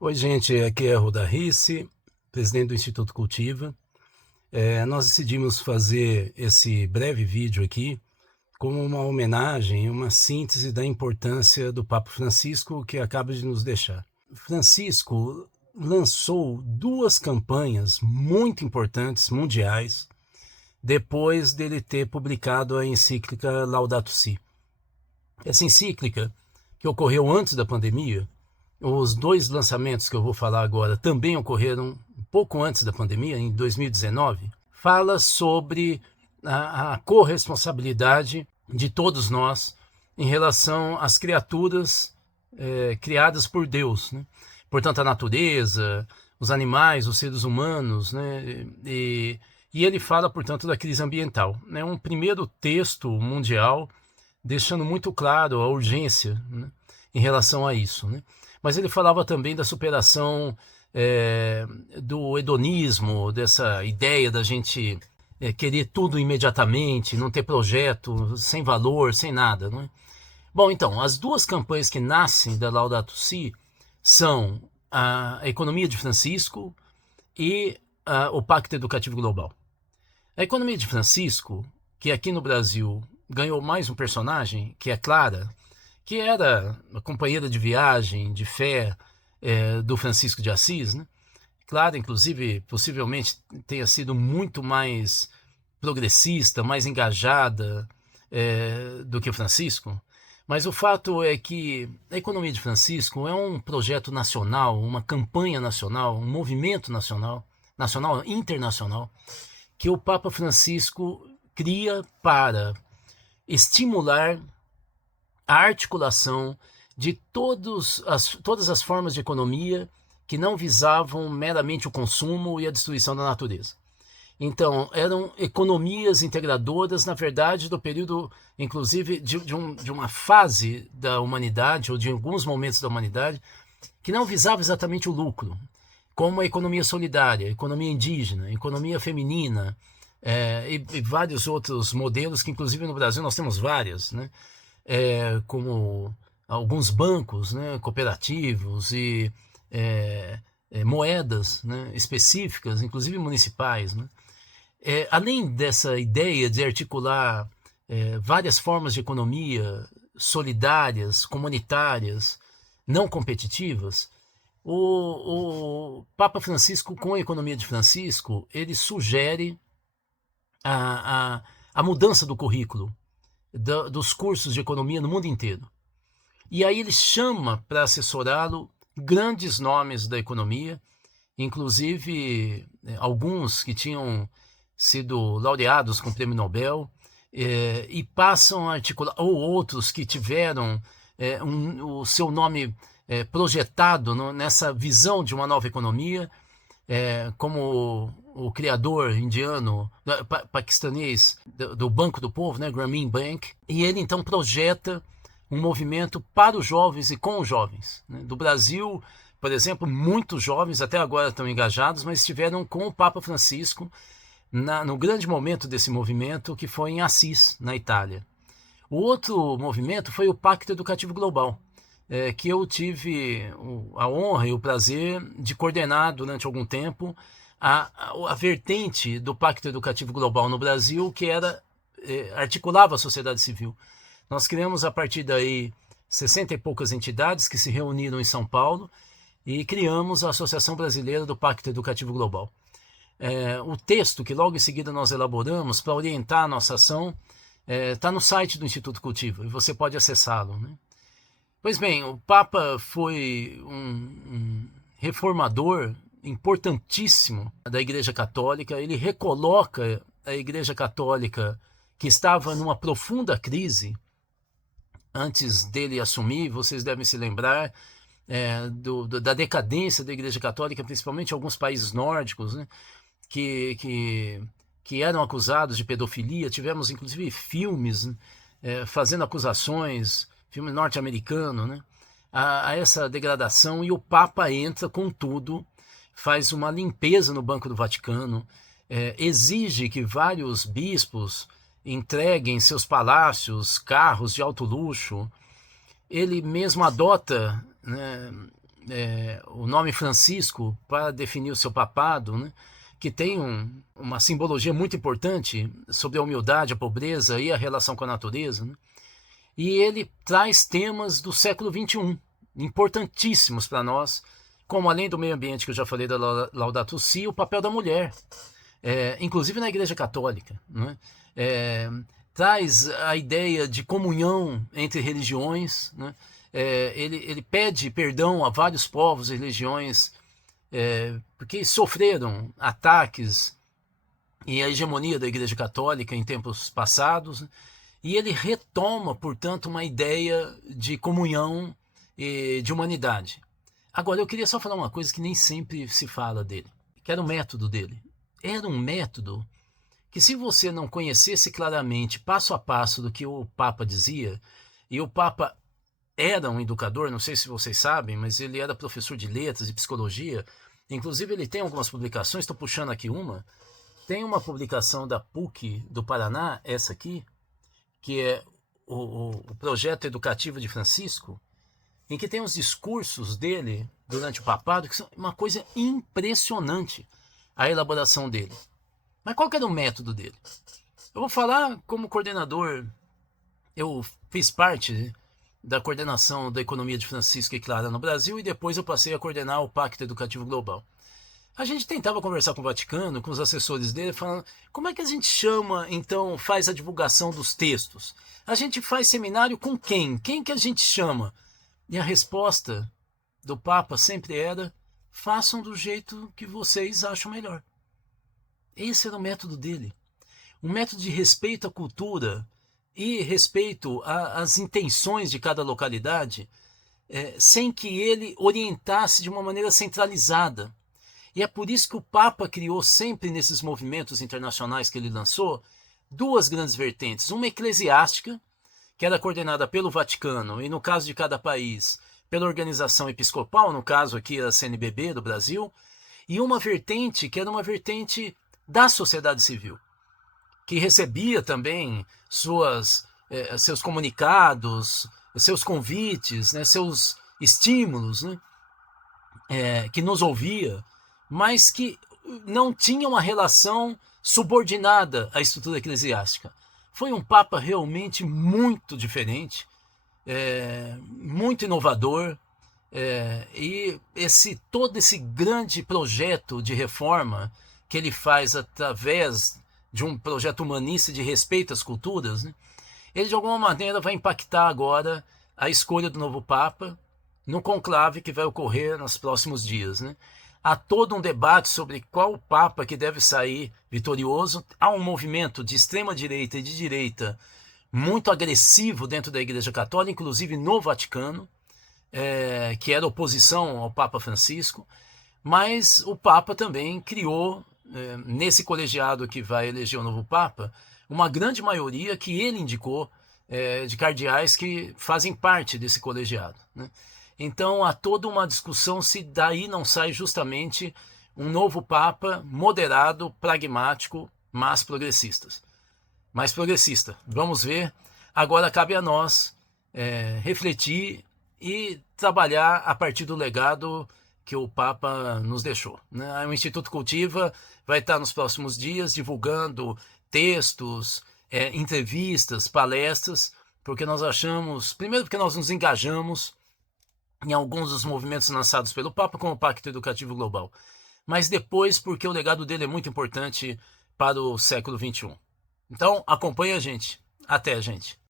Oi, gente, aqui é Roda Risse, presidente do Instituto Cultiva. Nós decidimos fazer esse breve vídeo aqui como uma homenagem, uma síntese da importância do Papa Francisco que acaba de nos deixar. Francisco lançou duas campanhas muito importantes, mundiais, depois dele ter publicado a encíclica Laudato Si. Essa encíclica, que ocorreu antes da pandemia, os dois lançamentos que eu vou falar agora também ocorreram um pouco antes da pandemia, em 2019, fala sobre a corresponsabilidade de todos nós em relação às criaturas criadas por Deus, né? Portanto, a natureza, os animais, os seres humanos, né? E ele fala, portanto, da crise ambiental. É um primeiro texto mundial deixando muito claro a urgência, né, em relação a isso, né? Mas ele falava também da superação do hedonismo, dessa ideia da gente querer tudo imediatamente, não ter projeto, sem valor, sem nada, não é? Bom, então, as duas campanhas que nascem da Laudato Si são a Economia de Francisco e o Pacto Educativo Global. A Economia de Francisco, que aqui no Brasil ganhou mais um personagem, que é Clara, que era a companheira de viagem, de fé do Francisco de Assis, né? Clara, inclusive, possivelmente tenha sido muito mais progressista, mais engajada do que Francisco. Mas o fato é que a Economia de Francisco é um projeto nacional, uma campanha nacional, um movimento nacional, nacional, internacional, que o Papa Francisco cria para estimular a articulação de todas as formas de economia que não visavam meramente o consumo e a destruição da natureza. Então, eram economias integradoras, na verdade, do período, inclusive, de uma fase da humanidade, ou de alguns momentos da humanidade, que não visava exatamente o lucro, como a economia solidária, a economia indígena, a economia feminina, e vários outros modelos que, inclusive, no Brasil nós temos várias, né? Como alguns bancos, né, cooperativos e moedas, né, específicas, inclusive municipais, né? Além dessa ideia de articular várias formas de economia solidárias, comunitárias, não competitivas, o Papa Francisco, com a Economia de Francisco, ele sugere a mudança do currículo dos cursos de economia no mundo inteiro. E aí ele chama para assessorá-lo grandes nomes da economia, inclusive alguns que tinham sido laureados com o Prêmio Nobel, e passam a articular, ou outros que tiveram o seu nome projetado nessa visão de uma nova economia, como o criador indiano, paquistanês do Banco do Povo, né, Grameen Bank, e ele então projeta um movimento para os jovens e com os jovens, né? Do Brasil, por exemplo, muitos jovens até agora estão engajados, mas estiveram com o Papa Francisco no grande momento desse movimento, que foi em Assis, na Itália. O outro movimento foi o Pacto Educativo Global, que eu tive a honra e o prazer de coordenar durante algum tempo a vertente do Pacto Educativo Global no Brasil, que articulava a sociedade civil. Nós criamos a partir daí 60 e poucas entidades que se reuniram em São Paulo e criamos a Associação Brasileira do Pacto Educativo Global. O texto que logo em seguida nós elaboramos para orientar a nossa ação está no site do Instituto Cultiva e você pode acessá-lo, né? Pois bem, o Papa foi um reformador importantíssimo da Igreja Católica. Ele recoloca a Igreja Católica, que estava numa profunda crise antes dele assumir. Vocês devem se lembrar da decadência da Igreja Católica, principalmente em alguns países nórdicos, né, que eram acusados de pedofilia. Tivemos inclusive filmes, né, fazendo acusações, filme norte-americano, né, a essa degradação, e o Papa entra com tudo, faz uma limpeza no Banco do Vaticano, exige que vários bispos entreguem seus palácios, carros de alto luxo. Ele mesmo adota, né, o nome Francisco para definir o seu papado, né? Que tem uma simbologia muito importante sobre a humildade, a pobreza e a relação com a natureza, né? E ele traz temas do século XXI, importantíssimos para nós, como além do meio ambiente que eu já falei da Laudato Si, o papel da mulher, inclusive na Igreja Católica, né? Traz a ideia de comunhão entre religiões, né? Ele pede perdão a vários povos e religiões porque sofreram ataques e a hegemonia da Igreja Católica em tempos passados, né? E ele retoma, portanto, uma ideia de comunhão e de humanidade. Agora, eu queria só falar uma coisa que nem sempre se fala dele, que era o método dele. Era um método que, se você não conhecesse claramente, passo a passo, do que o Papa dizia, e o Papa era um educador, não sei se vocês sabem, mas ele era professor de letras e psicologia, inclusive ele tem algumas publicações, estou puxando aqui uma, tem uma publicação da PUC do Paraná, essa aqui, que é o projeto educativo de Francisco, em que tem os discursos dele durante o papado, que são uma coisa impressionante, a elaboração dele. Mas qual que era o método dele? Eu vou falar como coordenador, eu fiz parte da coordenação da economia de Francisco e Clara no Brasil, e depois eu passei a coordenar o Pacto Educativo Global. A gente tentava conversar com o Vaticano, com os assessores dele, falando como é que a gente chama, então, faz a divulgação dos textos? A gente faz seminário com quem? Quem que a gente chama? E a resposta do Papa sempre era: façam do jeito que vocês acham melhor. Esse era o método dele. Um método de respeito à cultura e respeito às intenções de cada localidade, sem que ele orientasse de uma maneira centralizada. E é por isso que o Papa criou sempre, nesses movimentos internacionais que ele lançou, duas grandes vertentes. Uma eclesiástica, que era coordenada pelo Vaticano, e no caso de cada país, pela organização episcopal, no caso aqui a CNBB do Brasil, e uma vertente que era uma vertente da sociedade civil, que recebia também seus comunicados, seus convites, né, seus estímulos, né, que nos ouvia, mas que não tinha uma relação subordinada à estrutura eclesiástica. Foi um Papa realmente muito diferente, muito inovador, e todo esse grande projeto de reforma que ele faz através de um projeto humanista de respeito às culturas, né, ele de alguma maneira vai impactar agora a escolha do novo Papa no conclave que vai ocorrer nos próximos dias, né? Há todo um debate sobre qual Papa que deve sair vitorioso. Há um movimento de extrema-direita e de direita muito agressivo dentro da Igreja Católica, inclusive no Vaticano, que era oposição ao Papa Francisco, mas o Papa também criou, nesse colegiado que vai eleger o novo Papa, uma grande maioria que ele indicou de cardeais que fazem parte desse colegiado, né? Então há toda uma discussão se daí não sai justamente um novo Papa moderado, pragmático, mais progressista. Vamos ver. Agora cabe a nós refletir e trabalhar a partir do legado que o Papa nos deixou, né? O Instituto Cultiva vai estar nos próximos dias divulgando textos, entrevistas, palestras, porque nós achamos, primeiro porque nós nos engajamos em alguns dos movimentos lançados pelo Papa, como o Pacto Educativo Global, mas depois porque o legado dele é muito importante para o século XXI. Então, acompanhe a gente. Até, gente.